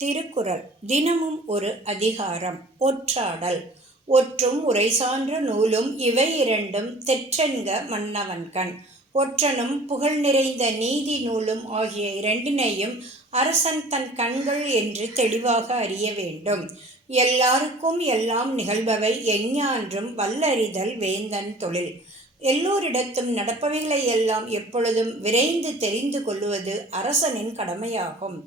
திருக்குறள் தினமும் ஒரு அதிகாரம். ஒற்றாடல். ஒற்றும் உரை சான்ற நூலும் இவை இரண்டும் தெற்றென்க மன்னவன்கண். ஒற்றனும் புகழ் நிறைந்த நீதி நூலும் ஆகிய இரண்டினையும் அரசன் தன் கண்கள் என்று தெளிவாக அறிய வேண்டும். எல்லாருக்கும் எல்லாம் நிகழ்பவை எஞ்ஞான்றும் வல்லறிதல் வேந்தன் தொழில். எல்லோரிடத்தும் நடப்பவைகளை எல்லாம் எப்பொழுதும் விரைந்து தெரிந்து கொள்ளுவது அரசனின் கடமையாகும்.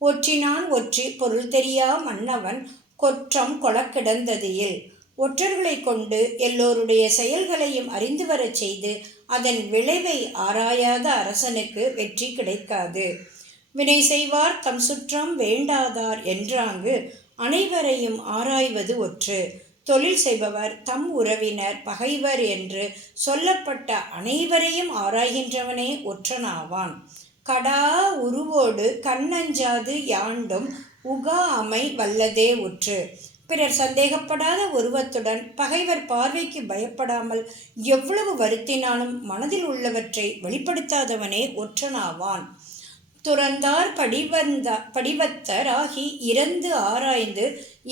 ஒற்றினான் ஒற்றி பொருள் தெரியா மன்னவன் கொற்றம் கொளக்கிடந்ததியில். ஒற்றர்களைக் கொண்டு எல்லோருடைய செயல்களையும் அறிந்து வரச் செய்து அதன் விளைவை ஆராயாத அரசனுக்கு வெற்றி கிடைக்காது. வினை செய்வார் தம் சுற்றம் வேண்டாதார் என்றாங்கு அனைவரையும் ஆராய்வது ஒற்று. தொழில் செய்பவர் தம் உறவினர் பகைவர் என்று சொல்லப்பட்ட அனைவரையும் ஆராய்கின்றவனே ஒற்றனாவான். கடா உருவோடு கண்ணஞ்சாது யாண்டும் உகா அமை வல்லதே ஒற்று. பிறர் சந்தேகப்படாத உருவத்துடன் பகைவர் பார்வைக்கு பயப்படாமல் எவ்வளவு வருத்தினாலும் மனதில் உள்ளவற்றை வெளிப்படுத்தாதவனே ஒற்றனாவான். துறந்தார் படிவத்தர் ஆகி இறந்து ஆராய்ந்து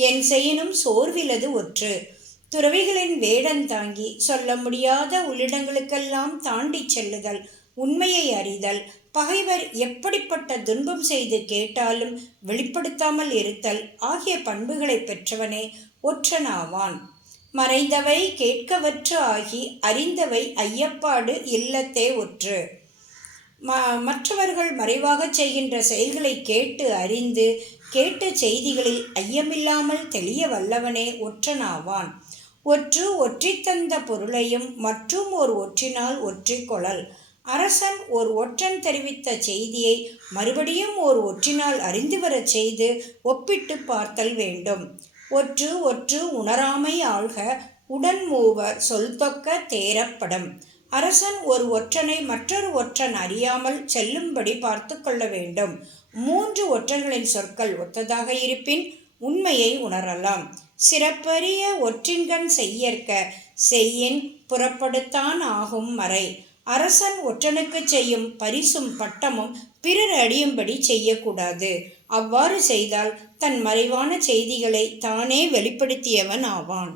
என் செய்யினும் சோர்விலது ஒற்று. துறவிகளின் வேடம் தாங்கி சொல்ல முடியாத உள்ளிடங்களுக்கெல்லாம் தாண்டி செல்லுதல், உண்மையை அறிதல், பகைவர் எப்படிப்பட்ட துன்பம் செய்து கேட்டாலும் வெளிப்படுத்தாமல் இருத்தல் ஆகிய பண்புகளை பெற்றவனே ஒற்றனாவான். மறைந்தவை கேட்கவற்று ஆகி அறிந்தவை ஐயப்பாடு இல்லத்தே ஒற்று. மற்றவர்கள் மறைவாகச் செய்கின்ற செயல்களை கேட்டு அறிந்து கேட்ட செய்திகளில் ஐயமில்லாமல் தெளிய வல்லவனே ஒற்றனாவான். ஒற்று ஒற்றித்தந்த பொருளையும் மற்றும் ஒரு ஒற்றினால் ஒற்றிக்கொளல். அரசன் ஓர் ஒற்றன் தெரிவித்த செய்தியை மறுபடியும் ஓர் ஒற்றினால் அறிந்து வரச் செய்து ஒப்பிட்டு பார்த்தல் வேண்டும். ஒற்று ஒற்று உணராமை ஆள்க உடன் மூவர் சொல்தொக்க தேரப்படும். அரசன் ஒரு ஒற்றனை மற்றொரு ஒற்றன் அறியாமல் செல்லும்படி பார்த்து கொள்ள வேண்டும். 3 ஒற்றர்களின் சொற்கள் ஒத்ததாக இருப்பின் உண்மையை உணரலாம். சிறப்பரிய ஒற்றின்கண் செய்யற்க செய்யின் புறப்படுத்தான் ஆகும் மறை. அரசன் ஒற்றனுக்கு செய்யும் பரிசும் பட்டமும் பிறர் அறியும்படி செய்யக்கூடாது. அவ்வாறு செய்தால் தன் மறைவான செய்திகளை தானே வெளிப்படுத்தியவன் ஆவான்.